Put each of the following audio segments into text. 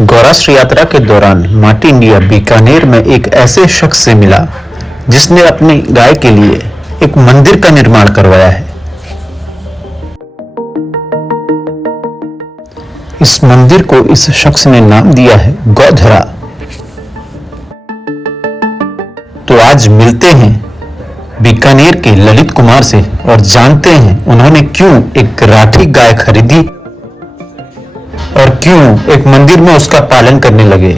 गौराष्ट्र यात्रा के दौरान माटी इंडिया बीकानेर में एक ऐसे शख्स से मिला जिसने अपनी गाय के लिए एक मंदिर का निर्माण करवाया है। इस मंदिर को इस शख्स ने नाम दिया है गौधरा। तो आज मिलते हैं बीकानेर के ललित कुमार से और जानते हैं उन्होंने क्यों एक राठी गाय खरीदी और क्यों एक मंदिर में उसका पालन करने लगे।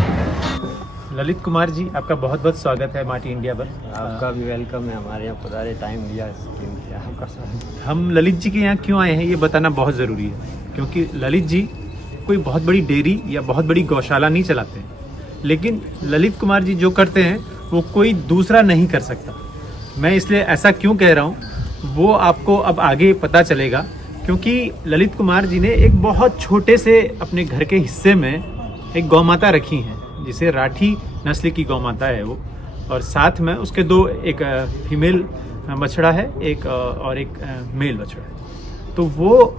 ललित कुमार जी, आपका बहुत बहुत स्वागत है माटी इंडिया पर। आपका भी वेलकम है। हमारे यहाँ पधारे, टाइम दिया आपका स्वागत। हम ललित जी के यहाँ क्यों आए हैं ये बताना बहुत ज़रूरी है, क्योंकि ललित जी कोई बहुत बड़ी डेयरी या बहुत बड़ी गौशाला नहीं चलाते हैं, लेकिन ललित कुमार जी जो करते हैं वो कोई दूसरा नहीं कर सकता। मैं इसलिए ऐसा क्यों कह रहा हूँ वो आपको अब आगे पता चलेगा, क्योंकि ललित कुमार जी ने एक बहुत छोटे से अपने घर के हिस्से में एक गौ माता रखी है, जिसे राठी नस्ल की गौ माता है वो, और साथ में उसके दो, एक फीमेल बछड़ा है और एक मेल बछड़ा है। तो वो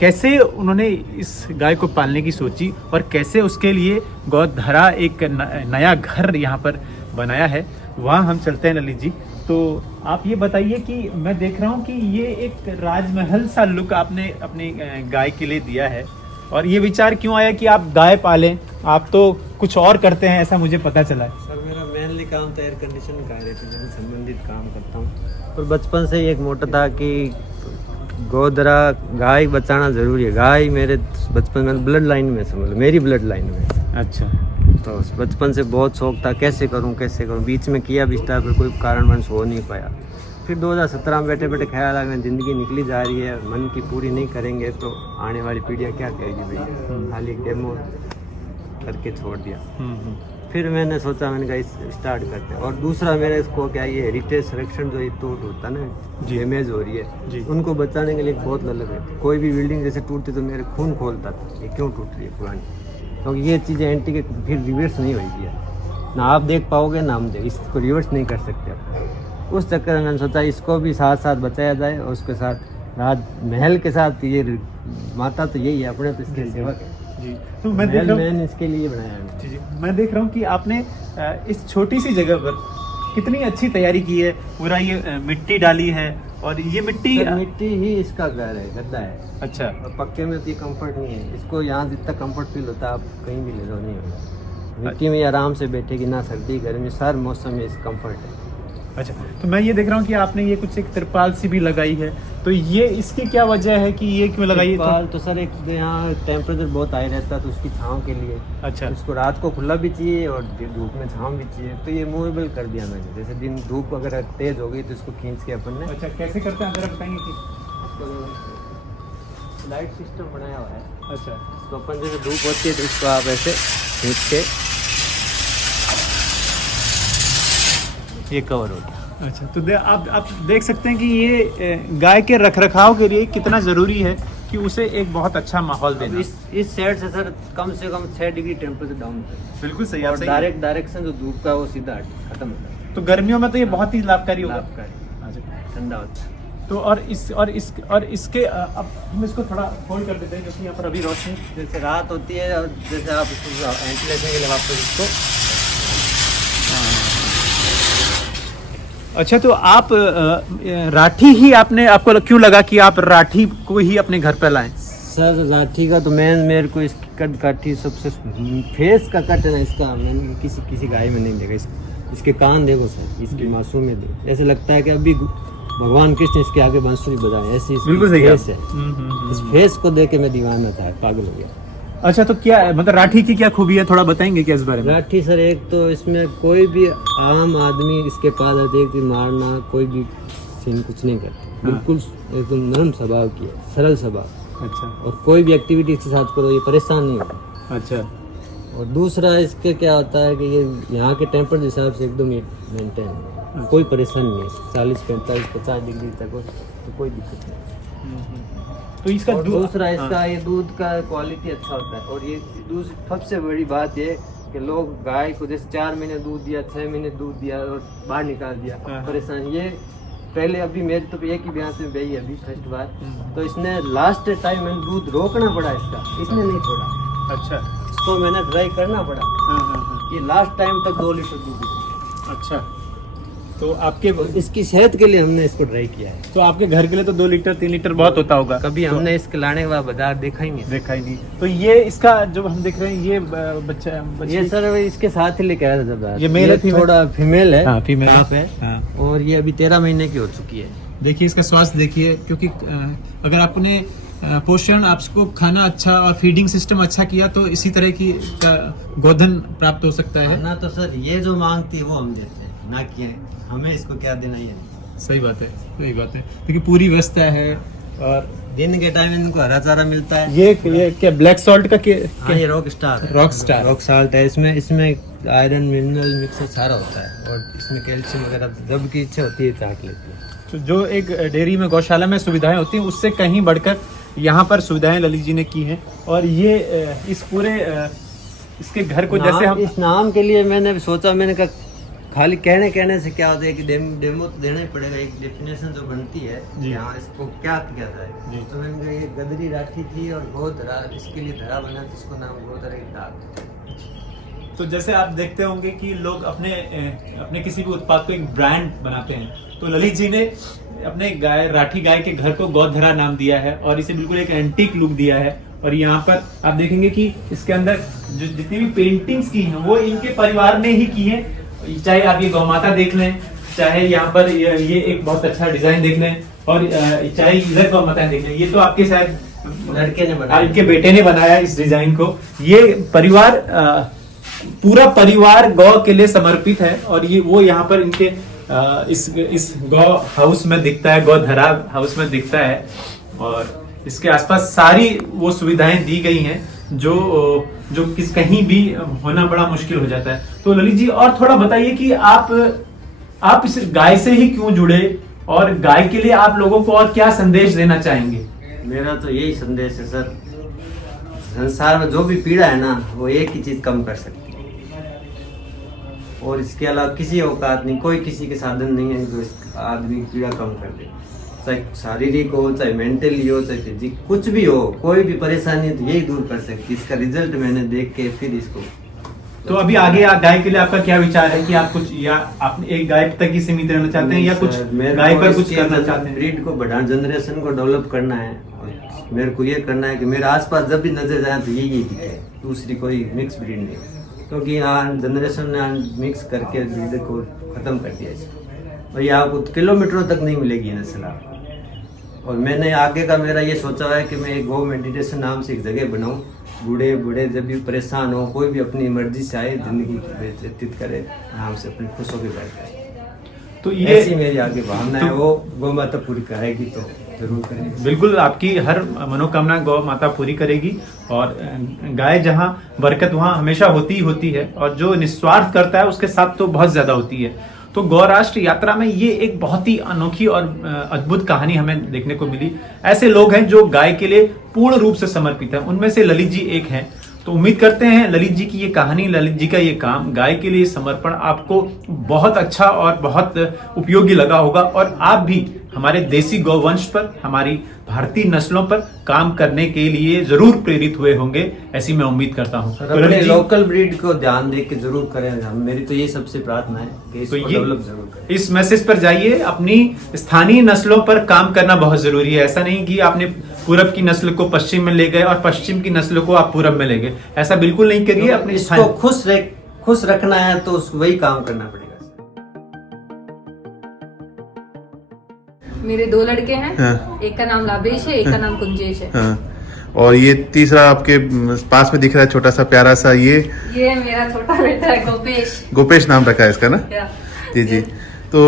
कैसे उन्होंने इस गाय को पालने की सोची और कैसे उसके लिए गौधरा एक नया घर यहाँ पर बनाया है, वहाँ हम चलते हैं ललित जी। तो आप ये बताइए कि मैं देख रहा हूँ कि ये एक राजमहल सा लुक आपने अपनी गाय के लिए दिया है, और ये विचार क्यों आया कि आप गाय पालें? आप तो कुछ और करते हैं, ऐसा मुझे पता चला है। सर, मेरा मेनली काम तो एयर कंडीशन का है, से संबंधित काम करता हूँ। और बचपन से ही एक मोटा था कि गौधरा गाय बचाना जरूरी है। गाय मेरे बचपन में ब्लड लाइन में, समझ लो मेरी ब्लड लाइन में। अच्छा। तो बचपन से बहुत शौक था, कैसे करूं। बीच में किया भी स्टार्ट, पर कोई कारणवश हो नहीं पाया। फिर 2017 में बैठे बैठे ख्याल आ गया ज़िंदगी निकली जा रही है, मन की पूरी नहीं करेंगे तो आने वाली पीढ़ियाँ क्या कहेगी भाई, खाली डेमो करके छोड़ दिया। फिर मैंने सोचा, मैंने कहा स्टार्ट करते हैं। और दूसरा मेरा इसको क्या, ये हेरिटेज संरक्षण जो ये टूट होता ना, डैमेज हो रही है, उनको बचाने के लिए बहुत ललक है। कोई भी बिल्डिंग जैसे टूटती तो मेरे खून खोलता था, ये क्यों टूट रही है पुरानी, क्योंकि ये चीज़ें एंटी के फिर रिवर्स नहीं होगी है ना, आप देख पाओगे ना हम देख, इसको रिवर्स नहीं कर सकते। उस चक्कर में मैंने सोचा इसको भी साथ साथ बचाया जाए, और उसके साथ राजमहल के साथ ये माता तो यही है, अपने तो इसके सेवक है जी। तो मैं देख रहा हूँ, इसके लिए बनाया है। जी, मैं देख रहा हूँ कि आपने इस छोटी सी जगह पर कितनी अच्छी तैयारी की है। पूरा ये मिट्टी डाली है, और ये मिट्टी ही इसका घर है, गद्दा है। अच्छा। और पक्के में तो ये कंफर्ट नहीं है, इसको यहाँ जितना कंफर्ट फील होता है आप कहीं भी ले लो नहीं होगा। मिट्टी में आराम से बैठेगी, ना सर्दी गर्मी, हर मौसम में इस कंफर्ट है। अच्छा, तो मैं ये देख रहा हूँ कि आपने ये कुछ एक तिरपाल सी भी लगाई है, तो ये इसकी क्या वजह है कि ये क्यों लगाई है? तिरपाल तो सर एक यहाँ टेम्परेचर बहुत हाई रहता है, तो उसकी छाँव के लिए। अच्छा। इसको रात को खुला भी चाहिए और धूप में छाँव भी चाहिए, तो ये मूवेबल कर दिया मैंने। जैसे दिन धूप अगर तेज हो गई तो इसको खींच के अपन ने। अच्छा, कैसे करते हैं जरा बताएंगे कि? लाइट सिस्टम बनाया हुआ है। अच्छा। तो अपन जैसे धूप होती है तो इसको आप ऐसे खींच के ये कवर हो गया। अच्छा, तो आप देख सकते हैं कि ये गाय के रखरखाव के लिए कितना ज़रूरी है कि उसे एक बहुत अच्छा माहौल देना। इस साइड से सर कम से कम 6 डिग्री टेम्परेचर डाउन है। बिल्कुल सही। और डायरेक्शन जो धूप का वो सीधा खत्म होता है, तो गर्मियों में तो ये बहुत ही लाभकारी होगा। ठंडा होता है। तो और इसके अब हम इसको थोड़ा होल्ड कर देते हैं, क्योंकि यहाँ पर अभी रोशनी जैसे रात होती है, और जैसे आप इसको वेंटिलेशन के लिए वापस इसको। अच्छा, तो आप राठी ही आपको क्यों लगा कि आप राठी को ही अपने घर पे लाएं? सर राठी का तो मेरे को इसकी कट काठी सबसे फेस का कट है ना इसका, मैंने किसी गाय में नहीं देखा। इसके कान देखो सर, इसकी मासूमियत देखो, ऐसे लगता है कि अभी भगवान कृष्ण इसके आगे बांसुरी बजाए, ऐसी बिल्कुल सही फेस है। इस फेस को देख के मैं दीवाना था, पागल हो गया। अच्छा, तो क्या मतलब राठी की क्या खूबी है, थोड़ा बताएंगे क्या इस बारे में? राठी सर, एक तो इसमें कोई भी आम आदमी इसके पास आते एक मारना कोई भी सीन कुछ नहीं करता, बिल्कुल एकदम नरम स्वभाव की है, सरल स्वभाव। अच्छा। और कोई भी एक्टिविटी के साथ करो ये परेशान नहीं होगा। अच्छा। और दूसरा इसके क्या होता है कि ये यहाँ के टेम्परेचर हिसाब से एकदम मेंटेन है, कोई परेशानी नहीं है। 40, 45, 50 डिग्री तक हो तो कोई दिक्कत नहीं। तो इसका दूसरा इसका ये दूध का क्वालिटी अच्छा होता है। और ये सबसे बड़ी बात ये कि लोग गाय को जैसे 4 महीने दूध दिया, 6 महीने दूध दिया और बाहर निकाल दिया, परेशान। ये पहले अभी मेरे तो एक ही ब्याह से गई अभी फर्स्ट बार, तो इसने लास्ट टाइम मैंने दूध रोकना पड़ा इसका, इसने नहीं छोड़ा। अच्छा। इसको मैंने ड्राई करना पड़ा। हाँ हाँ हाँ। ये लास्ट टाइम तक 2 लीटर दूध देती अच्छा, तो आपके है। इसकी सेहत के लिए हमने इसको ड्राई किया है। तो आपके घर के लिए तो 2 लीटर 3 लीटर बहुत होता होगा। कभी हमने इसके लाने के बाद बाजार देखा ही नहीं। देखा ही नहीं। तो ये इसका जो हम देख रहे हैं ये बच्चा ये सर इसके साथ ही लेके आया था बाजार। ये मेल है, फीमेल? थोड़ा फीमेल है। हाँ, फीमेल काफ है। हाँ। और ये अभी 13 महीने की हो चुकी है। देखिए इसका स्वास्थ्य देखिए, क्योंकि अगर आपने पोषण आपको खाना अच्छा और फीडिंग सिस्टम अच्छा किया तो इसी तरह की गोधन प्राप्त हो सकता है। ना तो सर ये जो मांगती है वो हम देते हैं, ना कि हमें इसको क्या देना ही है। सही बात है, सही बात है, क्योंकि पूरी व्यवस्था है। और दिन के टाइम इनको हरा चारा मिलता है। ये क्या ब्लैक सॉल्ट का हाँ, ये रॉक स्टार है। रॉक साल्ट है। इसमें आयरन मिनरल मिक्सर सारा होता है और इसमें कैल्शियम वगैरह जब की इच्छा होती है चाट लेती है। तो जो एक डेयरी में गौशाला में सुविधाएं होती हैं उससे कहीं बढ़कर यहाँ पर सुविधाएं ललित जी ने की हैं। और ये इस पूरे इसके घर को जैसे हम इस नाम के लिए मैंने भी सोचा, मैंने कहा खाली कहने से क्या होता है कि डेमो तो देना ही पड़ेगा। एक डेफिनेशन जो बनती है यहाँ इसको क्या किया जाए। तो मैंने कहा ये गदरी राठी थी और गोधरा, इसके लिए धरा बना तो इसको नाम गोधरा ही डाल। तो जैसे आप देखते होंगे कि लोग अपने किसी भी उत्पाद को एक ब्रांड बनाते हैं, तो ललित जी ने अपने राठी गाय के घर को गौधरा नाम दिया है और इसे बिल्कुल एक एंटीक लुक दिया है। और यहाँ पर आप देखेंगे कि इसके अंदर जो जितनी भी पेंटिंग्स की हैं वो इनके परिवार ने ही की हैं। चाहे आप ये गौ माता देख लें, चाहे यहाँ पर ये एक बहुत अच्छा डिजाइन देख लें, और चाहे इधर गौ माता देख लें, ये तो आपके शायद लड़के ने बनाया, इनके बेटे ने बनाया इस डिजाइन को। ये परिवार पूरा परिवार गौ के लिए समर्पित है। और ये वो यहाँ पर इनके इस गौ हाउस में दिखता है, गौधरा हाउस में दिखता है। और इसके आसपास सारी वो सुविधाएं दी गई हैं जो कहीं भी होना बड़ा मुश्किल हो जाता है। तो ललित जी और थोड़ा बताइए कि आप इस गाय से ही क्यों जुड़े और गाय के लिए आप लोगों को और क्या संदेश देना चाहेंगे? मेरा तो यही संदेश है सर, संसार में जो भी पीड़ा है ना वो एक ही चीज कम कर सकती है और इसके अलावा किसी औकात नहीं, कोई किसी के साधन नहीं है जो इस आदमी की पीड़ा कम कर दे। चाहे शारीरिक हो, चाहे मेंटली हो, चाहे फिजिक, कुछ भी हो, कोई भी परेशानी तो यही दूर कर सकती है। इसका रिजल्ट मैंने देख के फिर इसको। तो अभी आगे गाय के लिए आपका क्या विचार है कि आप कुछ या आप एक गाय तक ही सीमित रहना चाहते हैं या कुछ गाय पर कुछ करना चाहते हैं? ब्रीड को बढ़ाना, जनरेशन को डेवलप करना है और मेरे को ये करना है कि मेरे आसपास जब भी नजर जाए तो यही दिखे, दूसरी कोई मिक्स ब्रीड नहीं। क्योंकि यहाँ जनरेशन ने मिक्स करके ब्रीड को खत्म कर दिया और ये आपको किलोमीटरों तक नहीं मिलेगी नस्ल आपको। और मैंने आगे का मेरा ये सोचा है कि मैं गो मेडिटेशन नाम से एक जगह बनाऊं, बूढ़े जब भी परेशान हो, कोई भी अपनी मर्जी से आए, जिंदगी व्यतीत करे, आराम से अपने खुश होकर बैठ जाए। तो ये ऐसी मेरी आगे भावना है, वो गौ माता पूरी करेगी तो जरूर करेगी। बिल्कुल, आपकी हर मनोकामना गौ माता पूरी करेगी। और गाय जहाँ बरकत वहाँ हमेशा होती है और जो निस्वार्थ करता है उसके साथ तो बहुत ज्यादा होती है। तो गौ राष्ट्र यात्रा में ये एक बहुत ही अनोखी और अद्भुत कहानी हमें देखने को मिली। ऐसे लोग हैं जो गाय के लिए पूर्ण रूप से समर्पित हैं, उनमें से ललित जी एक हैं। तो उम्मीद करते हैं ललित जी की ये कहानी, ललित जी का ये काम, गाय के लिए समर्पण आपको बहुत अच्छा और बहुत उपयोगी लगा होगा और आप भी हमारे देसी गौवंश पर, हमारी भारतीय नस्लों पर काम करने के लिए जरूर प्रेरित हुए होंगे, ऐसी मैं उम्मीद करता हूँ। अपने लोकल ब्रीड को ध्यान दे के जरूर करें, मेरी तो ये सबसे प्रार्थना है कि इसको डेवलप जरूर करें। इस मैसेज पर जाइए, अपनी स्थानीय नस्लों पर काम करना बहुत जरूरी है। ऐसा नहीं कि आपने पूरब की नस्ल को पश्चिम में ले गए और पश्चिम की नस्ल को आप पूरब में ले गए, ऐसा बिल्कुल नहीं करिए। अपने इसको खुश रखना है तो वही काम करना पड़ेगा। मेरे 2 लड़के हैं। हाँ। एक का नाम लाभेश है, एक का नाम कुंजेश है। हाँ। और ये तीसरा आपके पास में दिख रहा है छोटा सा प्यारा सा, ये मेरा छोटा बेटा है गोपेश। गोपेश नाम रखा है इसका ना? या। जी। तो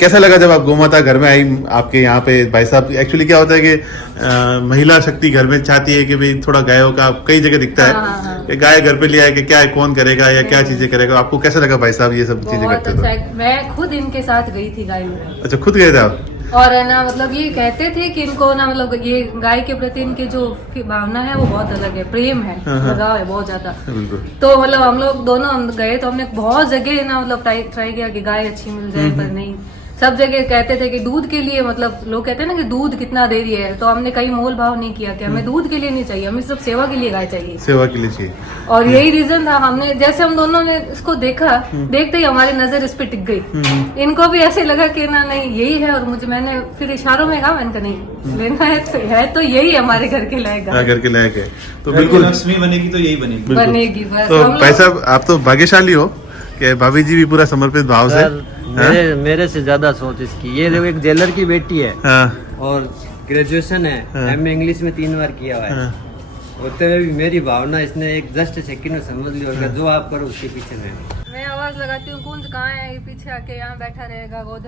कैसा लगा जब आप गौमाता घर में आई आपके यहाँ पे? भाई साहब, एक्चुअली क्या होता है कि महिला शक्ति घर में चाहती है कि भाई थोड़ा गायों का कई जगह दिखता है कि गाय घर पे लिया है कि क्या कौन करेगा या क्या चीजें करेगा। आपको कैसा लगा भाई साहब ये सब चीजें करते थे? मैं खुद इनके साथ गई थी गाय में। अच्छा, खुद गए थे आप? और ना मतलब ये कहते थे कि इनको ना मतलब ये गाय के प्रति इनकी जो भावना है वो बहुत अलग है, प्रेम है, लगाव है बहुत ज्यादा। तो मतलब हम लोग दोनों गए तो हमने बहुत जगह ना मतलब ट्राई किया कि गाय अच्छी मिल जाए, पर नहीं। सब जगह कहते थे कि दूध के लिए, मतलब लोग कहते हैं ना कि दूध कितना दे रही है, तो हमने कहीं मोल भाव नहीं किया कि हमें दूध के लिए नहीं चाहिए, हमें सिर्फ सेवा के लिए गाय चाहिए। सेवा के लिए चाहिए। और यही रीजन था। हमने जैसे हम दोनों ने इसको देखा, देखते ही हमारी नजर इस पे टिक गई। इनको भी ऐसे लगा कि ना नहीं यही है, और मैंने फिर इशारों में कहा, मैंने कहा नहीं लेना है तो यही हमारे घर के लायक है। घर के लायक है, तो बिल्कुल लक्ष्मी बनेगी तो यही बनेगी। बनेगी बस। तो भाई साहब आप तो भाग्यशाली हो कि भाभी जी भी पूरा समर्पित भाव से। मेरे से ज्यादा सोच इसकी। ये देखो एक जेलर की बेटी है हाँ और ग्रेजुएशन है, एमए इंग्लिश में 3 बार किया हुआ है। होते हुए भी मेरी भावना इसने एक जस्ट सेकंड में समझ ली और जो आप करो उसके पीछे मैं आवाज लगाती हूँ, कुंज कहाँ है, ये पीछे आके यहाँ बैठा रहेगा, वो